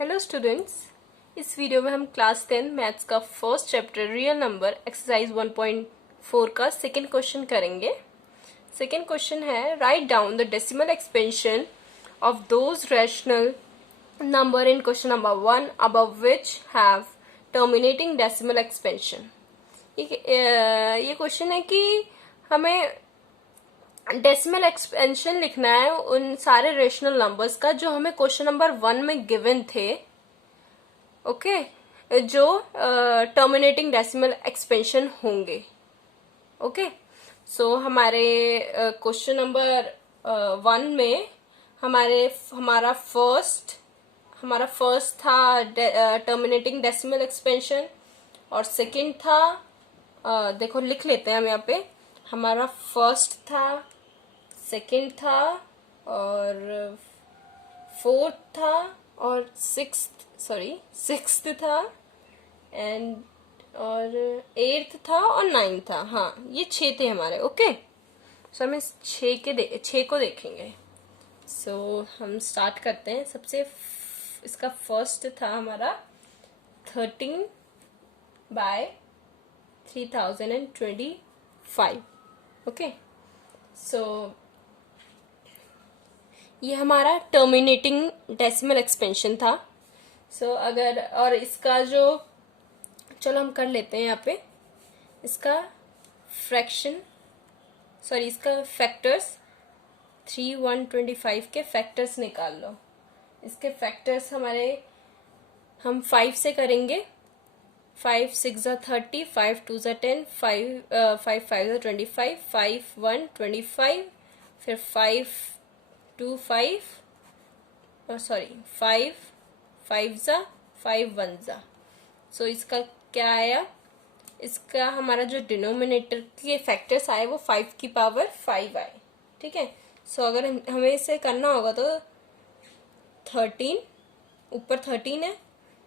Hello students, इस video में हम क्लास 10 मैथ्स का first chapter real number exercise 1.4 का सेकंड क्वेश्चन करेंगे। सेकंड क्वेश्चन है write down the decimal expansion of those rational number in question number 1 above which have terminating decimal expansion. ये question है कि हमें डेसिमल एक्सपेंशन लिखना है उन सारे रेशनल नंबर्स का जो हमें क्वेश्चन नंबर 1 में गिवन थे, ओके, जो टर्मिनेटिंग डेसिमल एक्सपेंशन होंगे। ओके, सो हमारे क्वेश्चन नंबर 1 में हमारा फर्स्ट था टर्मिनेटिंग डेसिमल एक्सपेंशन और सेकंड था देखो लिख लेते हैं हम यहाँ पे। हमारा फर्स्ट था, सेकंड था और फोर्थ था और सिक्स्थ था एंड और एट्थ था और नाइन्थ था। हाँ, ये 6 थे हमारे। ओके, सो हम इस 6 को देखेंगे। सो हम स्टार्ट करते हैं। इसका फर्स्ट था हमारा 13/3025। ओके, सो ये हमारा टर्मिनेटिंग डेसिमल एक्सपेंशन था। सो अगर और इसका जो चलो हम कर लेते हैं यहाँ पे इसका इसका फैक्टर्स 3/125 के फैक्टर्स निकाल लो। इसके फैक्टर्स हम 5 से करेंगे। 5 6 30, 5 2 10, 5 5 25, 5 1 25, फिर 5 2 5 5 5 5 1। सो इसका क्या आया? इसका हमारा जो डिनोमिनेटर के फैक्टर्स आए वो 5 की पावर 5 आए। ठीक है, सो अगर हमें इसे करना होगा तो 13 ऊपर 13 है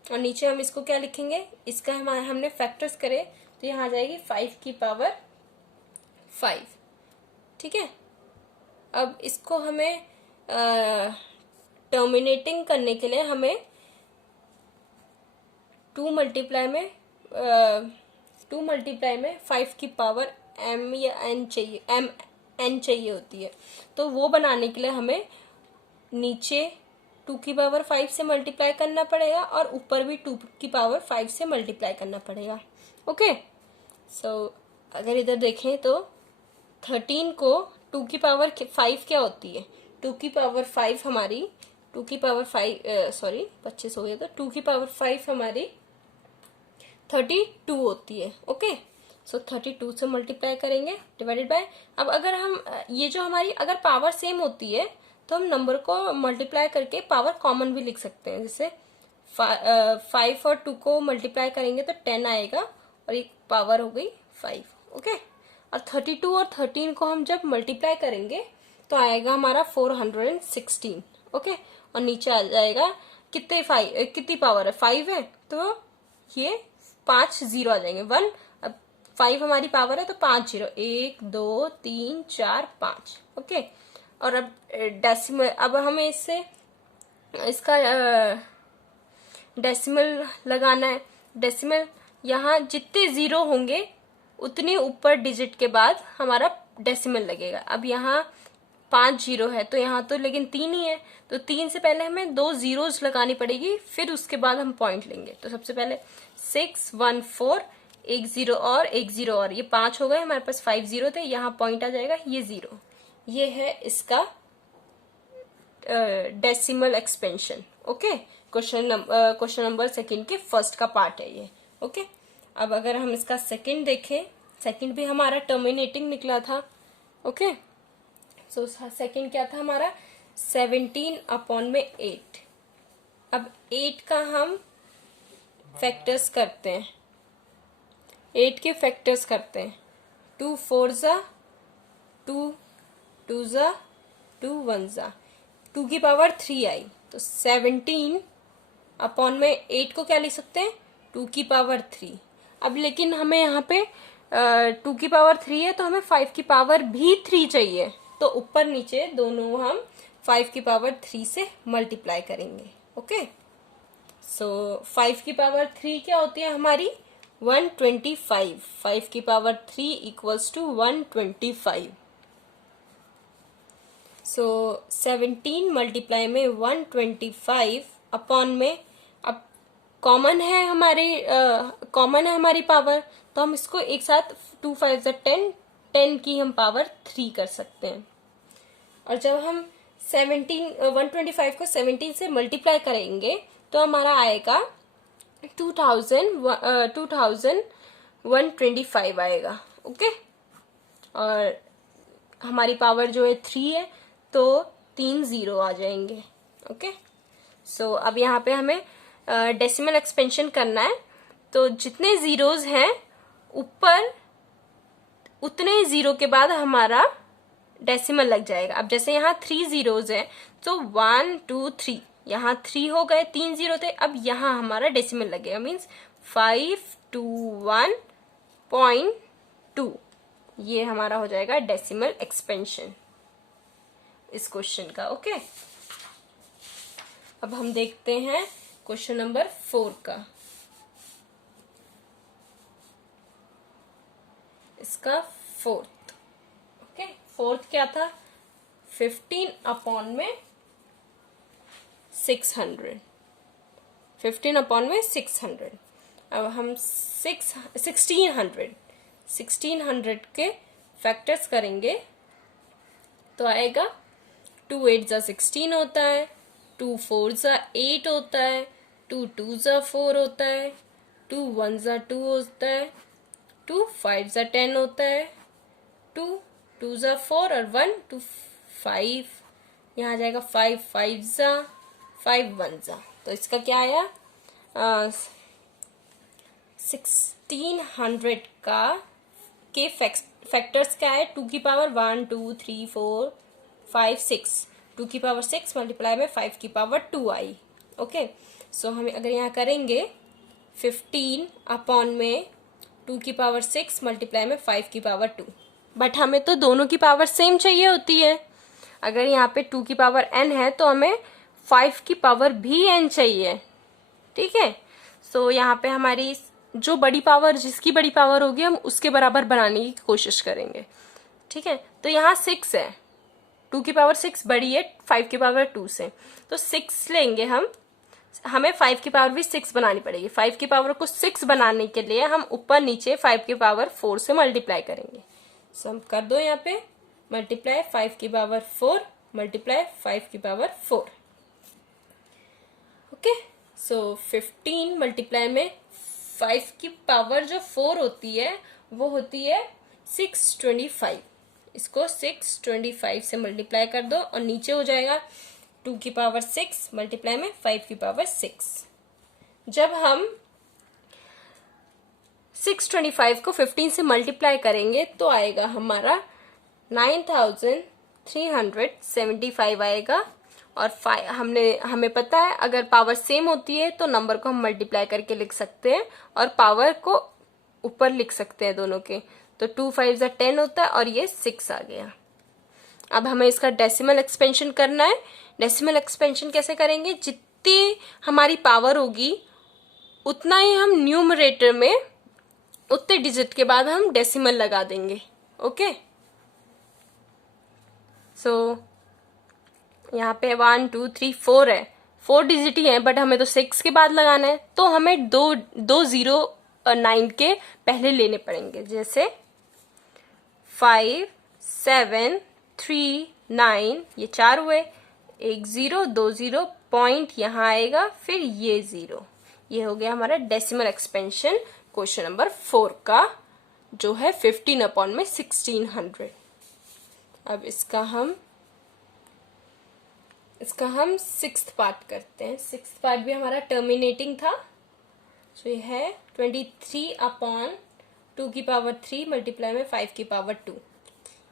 और नीचे हम इसको क्या लिखेंगे? इसका हमने फैक्टर्स करे तो यहाँ आ जाएगी 5 की पावर 5। ठीक है, अब इसको हमें टर्मिनेटिंग करने के लिए हमें 2 मल्टीप्लाई में 5 की पावर m या n चाहिए होती है। तो वो बनाने के लिए हमें नीचे 2 की पावर 5 से मल्टीप्लाई करना पड़ेगा और ऊपर भी 2 की पावर 5 से मल्टीप्लाई करना पड़ेगा। ओके, सो अगर इधर देखें तो 13 को 2 की पावर 5 क्या होती है? 2 की पावर 5 हमारी 2 की पावर 5 25 हो गया, तो 2 की पावर 5 हमारी 32 होती है। ओके, सो 32 से मल्टीप्लाई करेंगे डिवाइडेड बाय। अब अगर हम ये जो हमारी अगर पावर सेम होती है तो हम नंबर को मल्टीप्लाई करके पावर कॉमन भी लिख सकते हैं। जैसे 5 और 2 को मल्टीप्लाई करेंगे तो 10 आएगा और एक पावर हो गई 5। ओके, और 32 और 13 को हम जब मल्टीप्लाई करेंगे तो आएगा हमारा 416। ओके, और नीचे आ जाएगा कितनी पावर है? 5 है तो ये 5 जीरो आ जाएंगे। 1, अब 5 हमारी पावर है तो 5 जीरो, 1 2 3 4 5। ओके, और अब डेसिमल, अब हमें इसका डेसिमल लगाना है। डेसिमल यहाँ जितने जीरो होंगे उतने ऊपर डिजिट के बाद हमारा डेसिमल लगेगा। अब यहाँ 5 जीरो है तो यहाँ तो लेकिन 3 ही है, तो 3 से पहले हमें 2 जीरोज लगानी पड़ेगी, फिर उसके बाद हम पॉइंट लेंगे। तो सबसे पहले 6 1 4, एक जीरो और एक जीरो और, ये 5 हो गए। हमारे पास 5 जीरो थे, यहाँ पॉइंट आ जाएगा ये 0। ये है इसका decimal expansion. Okay, question number second के फर्स्ट का पार्ट है ये। ओके, अब अगर हम इसका सेकंड देखें, सेकंड भी हमारा टर्मिनेटिंग निकला था। ओके, सो सेकंड क्या था हमारा? 17/8। अब 8 का हम फैक्टर्स करते हैं। 8 के फैक्टर्स करते हैं। 2 4 2 2 2 1 2 की पावर 3 आई, तो 17/8 को क्या लिख सकते हैं? 2 की पावर 3। अब लेकिन हमें यहाँ पे 2 की पावर 3 है तो हमें 5 की पावर भी 3 चाहिए, तो ऊपर नीचे दोनों हम 5 की पावर 3 से मल्टीप्लाई करेंगे। ओके, सो 5 की पावर 3 क्या होती है हमारी 125। 5 की power 3 equals to 125। So 17 multiply में 125 अपॉन में, अब कॉमन है हमारी पावर, तो हम इसको एक साथ 2 5 10, 10 की हम पावर 3 कर सकते हैं। और जब हम 125 को 17 से मल्टीप्लाई करेंगे तो हमारा आएगा 2125 आएगा। ओके, और हमारी पावर जो है 3 है, तो 3 0 आ जाएंगे। ओके, सो अब यहाँ पे हमें डेसिमल एक्सपेंशन करना है, तो जितने जीरोज हैं ऊपर उतने जीरो के बाद हमारा डेसिमल लग जाएगा। अब जैसे यहाँ 3 जीरोज है तो 1 2 3, यहाँ 3 हो गए, 3 जीरो थे, अब यहाँ हमारा डेसिमल लगेगा, मीन्स 521.2। ये हमारा हो जाएगा डेसिमल एक्सपेंशन इस क्वेश्चन का। ओके, अब हम देखते हैं क्वेश्चन नंबर 4 का। इसका फोर्थ, ओके, फोर्थ क्या था 15 अपॉन में 600। 15 अपॉन में 600। अब हम 1600 के फैक्टर्स करेंगे तो आएगा 2 8 जा 16 होता है, 2 4 जा 8 होता है, 2 2 जा 4 होता है, 2 1 जा 2 होता है, 2 5 जा 10 होता है, 2 2 जा 4 और 1 2 5, यहाँ आ जाएगा 5 5 जा 5 1 जा। तो इसका क्या आया 1600 का के फैक्टर्स क्या है 2 की पावर 1 2 3 4 5 6, 2 की पावर 6 मल्टीप्लाई में 5 की पावर 2 आई। ओके, सो हमें अगर यहाँ करेंगे 15 अपॉन में 2 की पावर 6 मल्टीप्लाई में 5 की पावर 2, बट हमें तो दोनों की पावर सेम चाहिए होती है। अगर यहाँ पे 2 की पावर n है तो हमें 5 की पावर भी n चाहिए। ठीक है, सो यहाँ पे हमारी जो बड़ी पावर, जिसकी बड़ी पावर होगी हम उसके बराबर बनाने की कोशिश करेंगे। ठीक है, तो यहाँ 6 है, 2 की पावर 6 बड़ी है 5 की पावर 2 से, तो 6 लेंगे हम, हमें 5 की पावर भी 6 बनानी पड़ेगी। 5 की पावर को 6 बनाने के लिए हम ऊपर नीचे 5 की पावर 4 से मल्टीप्लाई करेंगे। सो हम कर दो यहाँ पे मल्टीप्लाई 5 की पावर 4 मल्टीप्लाई 5 की पावर 4। ओके, सो 15 मल्टीप्लाई में 5 की पावर जो 4 होती है वो होती है 625। इसको 625 से मल्टीप्लाई कर दो और नीचे हो जाएगा 2 की पावर 6 मल्टीप्लाई में 5 की पावर 6। जब हम 625 को 15 से मल्टीप्लाई करेंगे तो आएगा हमारा 9375 आएगा। और हमें पता है अगर पावर सेम होती है तो नंबर को हम मल्टीप्लाई करके लिख सकते हैं और पावर को ऊपर लिख सकते हैं दोनों के। तो 2 5 जा 10 होता है और ये 6 आ गया। अब हमें इसका डेसिमल एक्सपेंशन करना है। डेसिमल एक्सपेंशन कैसे करेंगे, जितनी हमारी पावर होगी उतना ही हम न्यूमरेटर में उतने डिजिट के बाद हम डेसिमल लगा देंगे। ओके, सो यहाँ पे 1 2 3 4 है, 4 डिजिट ही है बट हमें तो 6 के बाद लगाना है, तो हमें दो 0 9 के पहले लेने पड़ेंगे। जैसे 5 7 3 9, ये 4 हुए, 1 0 2 0 पॉइंट यहाँ आएगा, फिर ये 0। ये हो गया हमारा डेसिमल एक्सपेंशन क्वेश्चन नंबर 4 का, जो है 15 अपॉन में 1600। अब इसका हम 6th पार्ट करते हैं। 6th पार्ट भी हमारा टर्मिनेटिंग था, तो ये है 23 अपॉन 2 की पावर 3 मल्टीप्लाई में 5 की पावर 2।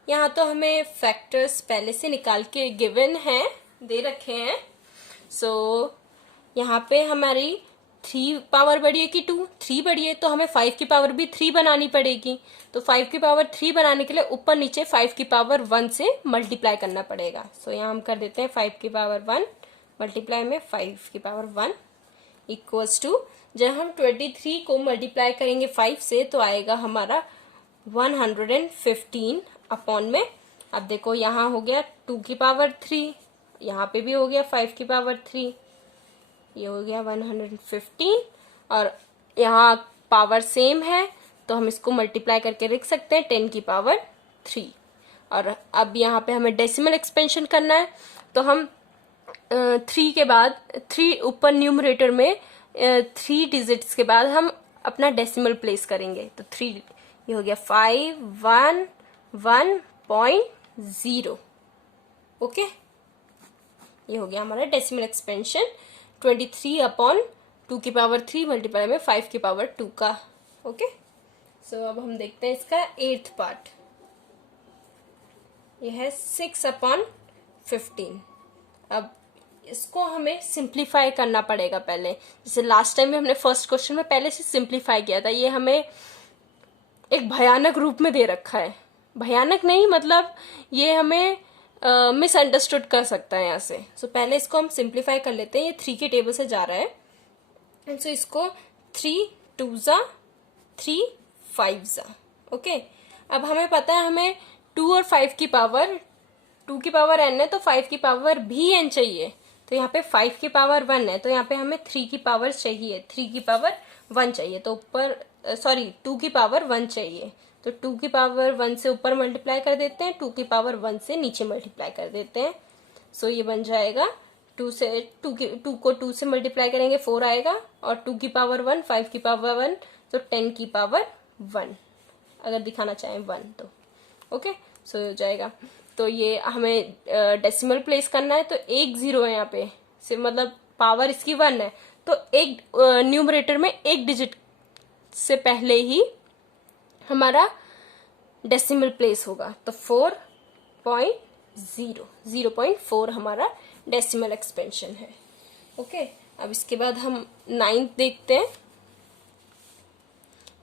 यहाँ तो हमें फैक्टर्स पहले से निकाल के गिवन है, दे रखे हैं। सो यहाँ पे हमारी 3 पावर बड़ी है कि 2, 3 बड़ी है, तो हमें 5 की पावर भी 3 बनानी पड़ेगी। तो 5 की पावर 3 बनाने के लिए ऊपर नीचे 5 की पावर 1 से मल्टीप्लाई करना पड़ेगा। सो यहाँ हम कर देते हैं 5 की पावर 1 मल्टीप्लाई में 5 की पावर 1, इक्वल्स टू, जब हम 23 को मल्टीप्लाई करेंगे 5 से तो आएगा हमारा 115 अपॉन में, अब देखो यहाँ हो गया 2 की पावर 3, यहाँ पे भी हो गया 5 की पावर 3, ये हो गया 115, और यहाँ पावर सेम है तो हम इसको मल्टीप्लाई करके लिख सकते हैं 10 की पावर 3। और अब यहाँ पे हमें डेसिमल एक्सपेंशन करना है, तो हम 3 के बाद 3 ऊपर न्यूमरेटर में 3 डिजिट्स के बाद हम अपना डेसिमल प्लेस करेंगे, तो 3 ये हो गया 511.0। ओके, ये हो गया हमारा डेसिमल एक्सपेंशन 23 अपॉन 2 की पावर 3 मल्टीप्लाई में 5 की पावर 2 का। ओके, सो अब हम देखते हैं इसका 8th पार्ट, यह है 6 अपॉन 15। अब इसको हमें सिंप्लीफाई करना पड़ेगा पहले, जैसे लास्ट टाइम में हमने फर्स्ट क्वेश्चन में पहले से सिंप्लीफाई किया था। ये हमें एक भयानक रूप में दे रखा है, भयानक नहीं मतलब ये हमें मिसअंडरस्टूड कर सकता है यहाँ से। सो पहले इसको हम सिंप्लीफाई कर लेते हैं, ये 3 के टेबल से जा रहा है, सो इसको 3 2 जा 3 5 जा। ओके, अब हमें पता है हमें 2 और 5 की पावर, 2 की पावर n है तो 5 की पावर भी n चाहिए, तो यहाँ पे 5 की पावर 1 है तो यहाँ पे हमें 3 की पावर चाहिए, 3 की पावर 1 चाहिए, तो ऊपर 2 की पावर 1 चाहिए, तो 2 की पावर 1 से ऊपर मल्टीप्लाई कर देते हैं, 2 की पावर 1 से नीचे मल्टीप्लाई कर देते हैं। सो ये बन जाएगा 2 को 2 से मल्टीप्लाई करेंगे 4 आएगा, और 2 की पावर 1 5 की पावर 1 तो 10 की पावर 1, अगर दिखाना चाहें 1 तो। ओके, सो हो जाएगा, तो ये हमें डेसिमल प्लेस करना है, तो एक 0 है यहाँ पे, मतलब पावर इसकी 1 है, तो एक न्यूमरेटर में एक डिजिट से पहले ही हमारा डेसिमल प्लेस होगा, तो 0.4 हमारा डेसिमल एक्सपेंशन है। ओके, अब इसके बाद हम 9th देखते हैं।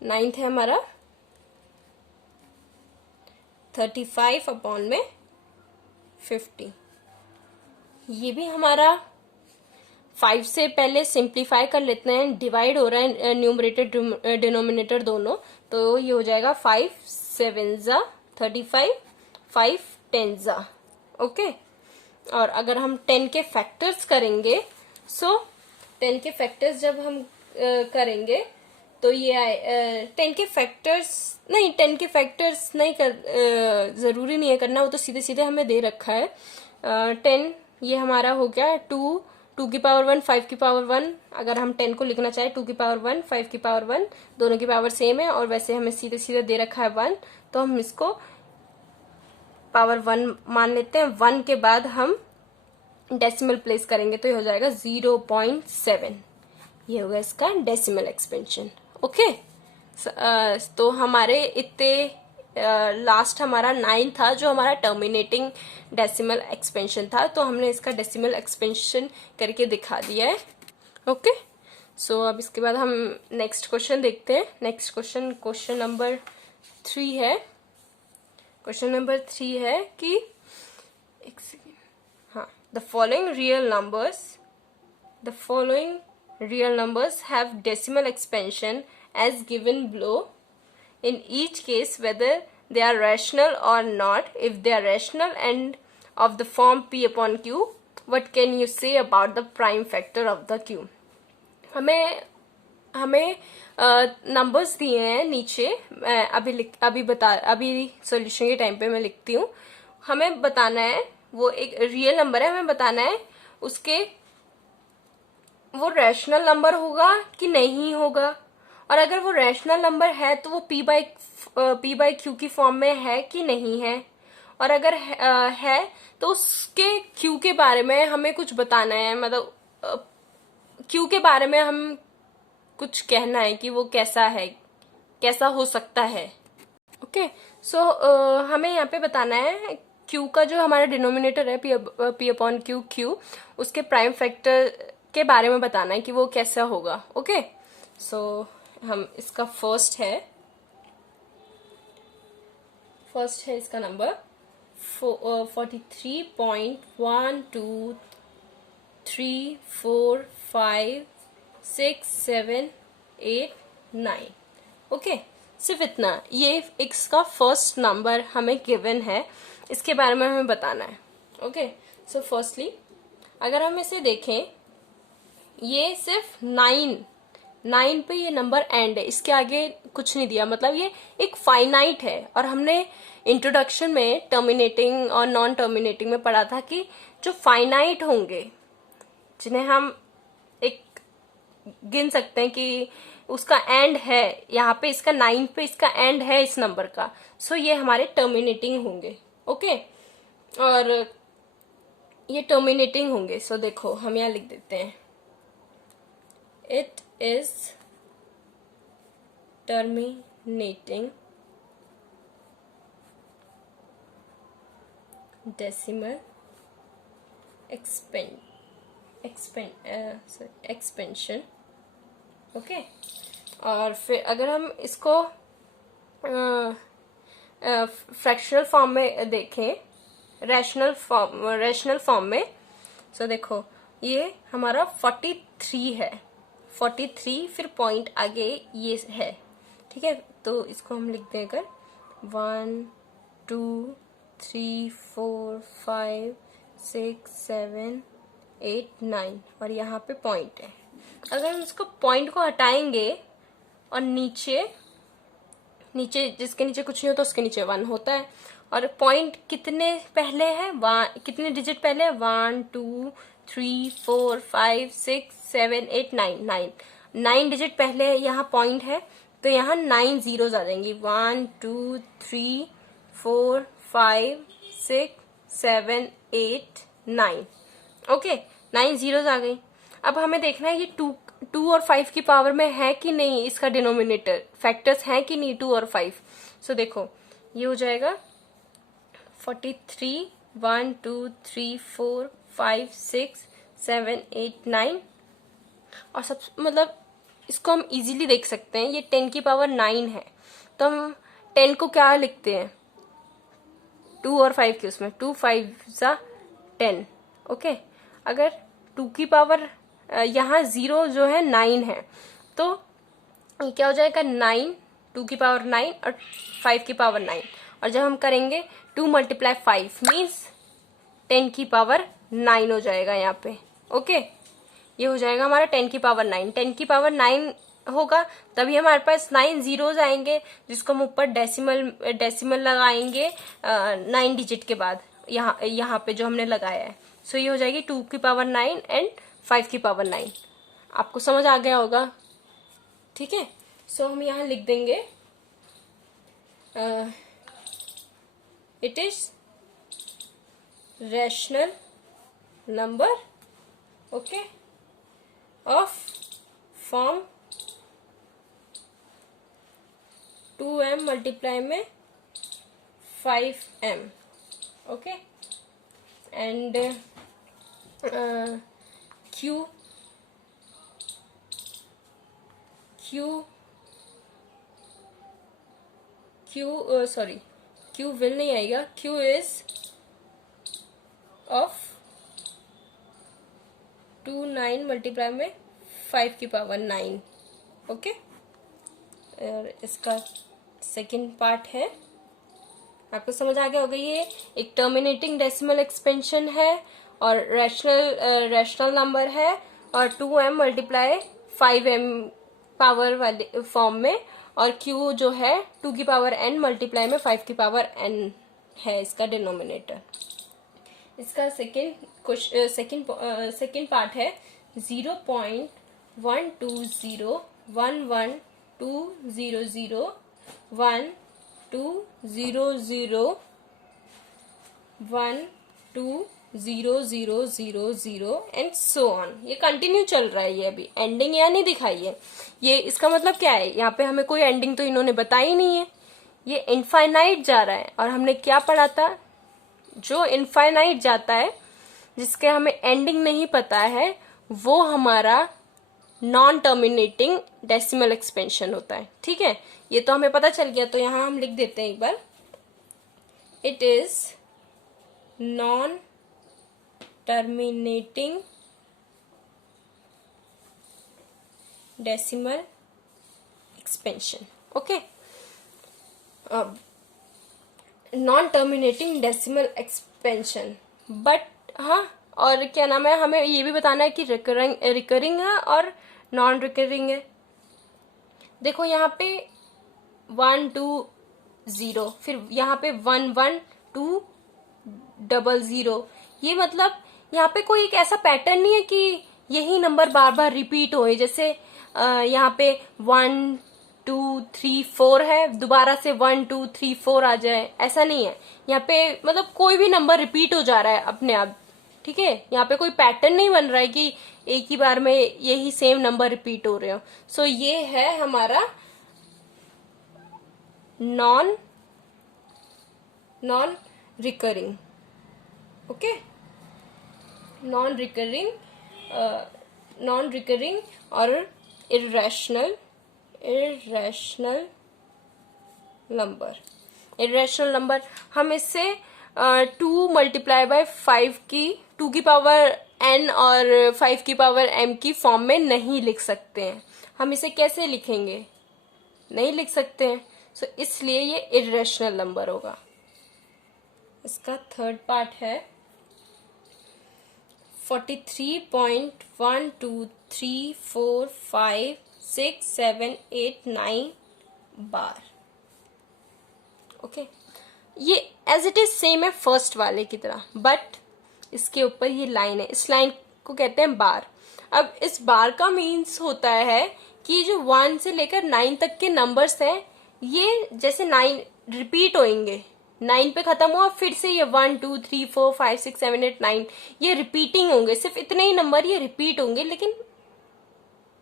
9th है हमारा 35 अपॉन में 50। ये भी हमारा 5 से पहले सिंप्लीफाई कर लेते हैं, डिवाइड हो रहा है न्यूमरेटर डिनोमिनेटर दोनों, तो ये हो जाएगा 5 7 जा 35 5 10 जा। ओके, और अगर हम 10 के फैक्टर्स करेंगे, सो 10 के फैक्टर्स जब हम करेंगे तो ये 10 के फैक्टर्स नहीं, 10 के फैक्टर्स नहीं जरूरी नहीं है करना, वो तो सीधे सीधे हमें दे रखा है। 10 ये हमारा हो गया 2 की पावर 1 5 की पावर 1, अगर हम 10 को लिखना चाहे 2 की पावर 1 5 की पावर 1 दोनों की पावर सेम है, और वैसे हमें सीधे सीधे दे रखा है 1, तो हम इसको पावर 1 मान लेते हैं। 1 के बाद हम डेसिमल प्लेस करेंगे तो ये हो जाएगा 0.7, ये होगा इसका डेसिमल एक्सपेंशन। ओके, तो हमारे इतने लास्ट हमारा 9 था जो हमारा टर्मिनेटिंग डेसिमल एक्सपेंशन था, तो हमने इसका डेसिमल एक्सपेंशन करके दिखा दिया है। ओके, सो अब इसके बाद हम नेक्स्ट क्वेश्चन देखते हैं। नेक्स्ट क्वेश्चन नंबर 3 है। क्वेश्चन नंबर 3 है कि एक सेकेंड, हाँ, the following real numbers have decimal expansion as given below. In each case, whether they are rational or not, if they are rational and of the form p upon q, what can you say about the prime factor of the q? हमें numbers दिए हैं नीचे, मैं अभी solution के time पे मैं लिखती हूँ। हमें बताना है, वो एक रियल नंबर है, हमें बताना है उसके वो रैशनल नंबर होगा कि नहीं होगा, और अगर वो रैशनल नंबर है तो वो p बाई क्यू की फॉर्म में है कि नहीं है, और अगर है तो उसके q के बारे में हमें कुछ बताना है, मतलब q के बारे में हम कुछ कहना है कि वो कैसा है, कैसा हो सकता है। ओके, सो हमें यहाँ पे बताना है q का जो हमारा डिनोमिनेटर है p अपॉन q, उसके प्राइम फैक्टर के बारे में बताना है कि वो कैसा होगा। ओके, सो हम इसका फर्स्ट है इसका नंबर 43.12345 6 7 8 9। ओके, सिर्फ इतना। ये x का फर्स्ट नंबर हमें गिवन है, इसके बारे में हमें बताना है। ओके, सो फर्स्टली अगर हम इसे देखें, ये सिर्फ 9 पे ये नंबर एंड है, इसके आगे कुछ नहीं दिया, मतलब ये एक फाइनाइट है। और हमने इंट्रोडक्शन में टर्मिनेटिंग और नॉन टर्मिनेटिंग में पढ़ा था कि जो फाइनाइट होंगे, जिन्हें हम एक गिन सकते हैं कि उसका एंड है, यहाँ पे इसका 9 पे इसका एंड है इस नंबर का, सो ये हमारे टर्मिनेटिंग होंगे। ओके, और ये टर्मिनेटिंग होंगे। सो देखो हम यहाँ लिख देते हैं, it is terminating decimal expansion. Okay, और फिर अगर हम इसको फ्रैक्शनल फॉर्म में देखें, रैशनल फॉर्म में, सो देखो ये हमारा 43 है, 43 फिर पॉइंट आगे ये है। ठीक है, तो इसको हम लिख दें अगर 1 2 3 4 5 6 7 8 9 और यहाँ पे पॉइंट है। अगर हम इसको पॉइंट को हटाएंगे और नीचे जिसके नीचे कुछ नहीं होता उसके नीचे 1 होता है, और पॉइंट कितने पहले है, कितने डिजिट पहले है, 1 2 3 4 5 6 7 8 9 9 डिजिट पहले है, यहाँ पॉइंट है, तो यहाँ 9 जीरोज आ जाएंगी, 1 2 3 4 5 6 7 8 9। ओके, 9 जीरोज आ गई। अब हमें देखना है ये 2 और 5 की पावर में है कि नहीं, इसका डिनोमिनेटर फैक्टर्स है कि नहीं 2 और 5। सो देखो ये हो जाएगा 43 1 2 3 4 5 6 7 8 9, और सब मतलब इसको हम इजीली देख सकते हैं, ये 10 की पावर 9 है, तो हम 10 को क्या लिखते हैं 2 और 5 के उसमें, 2 5 जा 10। ओके, अगर 2 की पावर यहाँ 0 जो है 9 है, तो ये क्या हो जाएगा 9, 2 की पावर 9 और 5 की पावर 9, और जब हम करेंगे 2 × 5 मीन्स 10 की पावर 9 हो जाएगा यहाँ पे। ओके, ये हो जाएगा हमारा 10 की पावर 9। 10 की पावर 9 होगा तभी हमारे पास 9 जीरोज आएंगे, जिसको हम ऊपर डेसिमल लगाएंगे 9 डिजिट के बाद, यहाँ पे जो हमने लगाया है। सो ये हो जाएगी 2 की पावर 9 एंड 5 की पावर 9। आपको समझ आ गया होगा, ठीक है। सो हम यहाँ लिख देंगे it is rational number, okay, of form 2m multiply में 5m, okay, and Q will नहीं आएगा, Q इज ऑफ 2 9 मल्टीप्लाई में 5 की पावर 9, ओके। और इसका सेकंड पार्ट है, आपको समझ आ गया होगा, ये एक टर्मिनेटिंग डेसिमल एक्सपेंशन है और रैशनल नंबर है, और 2m मल्टीप्लाई 5m पावर वाले फॉर्म में, और Q जो है 2 की पावर n मल्टीप्लाई में 5 की पावर n है इसका डिनोमिनेटर। इसका सेकेंड पार्ट है 0.120112000120000 एंड सो ऑन। ये कंटिन्यू चल रहा है, ये अभी एंडिंग यहाँ नहीं दिखाई है। ये इसका मतलब क्या है, यहाँ पे हमें कोई एंडिंग तो इन्होंने बताई नहीं है, ये इनफाइनाइट जा रहा है। और हमने क्या पढ़ा था, जो इनफाइनाइट जाता है, जिसके हमें एंडिंग नहीं पता है, वो हमारा नॉन टर्मिनेटिंग डेसिमल एक्सपेंशन होता है। ठीक है, ये तो हमें पता चल गया। तो यहां हम लिख देते हैं एक बार, it is non terminating decimal expansion. Okay, non terminating decimal expansion. But हाँ, और क्या नाम है, हमें ये भी बताना है कि रिकरिंग है और नॉन रिकरिंग है। देखो यहाँ पे 1 2 0, फिर यहाँ पे 1 1 2 00। ये मतलब यहाँ पे कोई एक ऐसा पैटर्न नहीं है कि यही नंबर बार बार रिपीट होए। जैसे यहाँ पे 1 2 3 4 है, दोबारा से 1 2 3 4 आ जाए, ऐसा नहीं है। यहाँ पे मतलब कोई भी नंबर रिपीट हो जा रहा है अपने आप। ठीक है, यहाँ पे कोई पैटर्न नहीं बन रहा है कि एक ही बार में यही सेम नंबर रिपीट हो रहे हो। सो ये है हमारा non recurring. Okay, non recurring और इरेशनल नंबर। हम इससे 2 मल्टीप्लाई बाय 5 की 2 की पावर n और 5 की पावर m की फॉर्म में नहीं लिख सकते हैं। हम इसे कैसे लिखेंगे, नहीं लिख सकते हैं। सो इसलिए ये इरेशनल नंबर होगा। इसका थर्ड पार्ट है 43.123456789 बार। ओके, ये एज इट इज सेम है फर्स्ट वाले की तरह, बट इसके ऊपर ये लाइन है, इस लाइन को कहते हैं बार। अब इस बार का मीन्स होता है कि जो 1 से लेकर 9 तक के नंबर्स हैं, ये जैसे 9 रिपीट होंगे, 9 पे खत्म हुआ, फिर से ये 1 2 3 4 5 6 7 8 9 ये रिपीटिंग होंगे। सिर्फ इतने ही नंबर ये रिपीट होंगे, लेकिन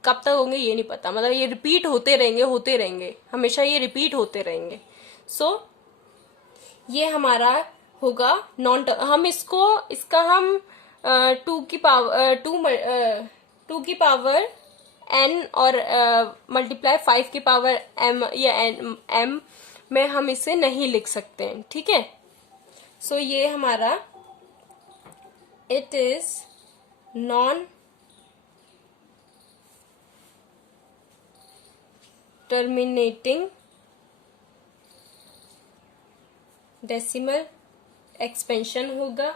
कब तक होंगे ये नहीं पता। मतलब ये रिपीट होते रहेंगे, हमेशा ये रिपीट होते रहेंगे। सो ये हमारा होगा हम इसका हम 2 की पावर n और मल्टीप्लाई 5 की पावर m या m में हम इसे नहीं लिख सकते हैं। ठीक है, सो ये हमारा it is non terminating decimal expansion होगा।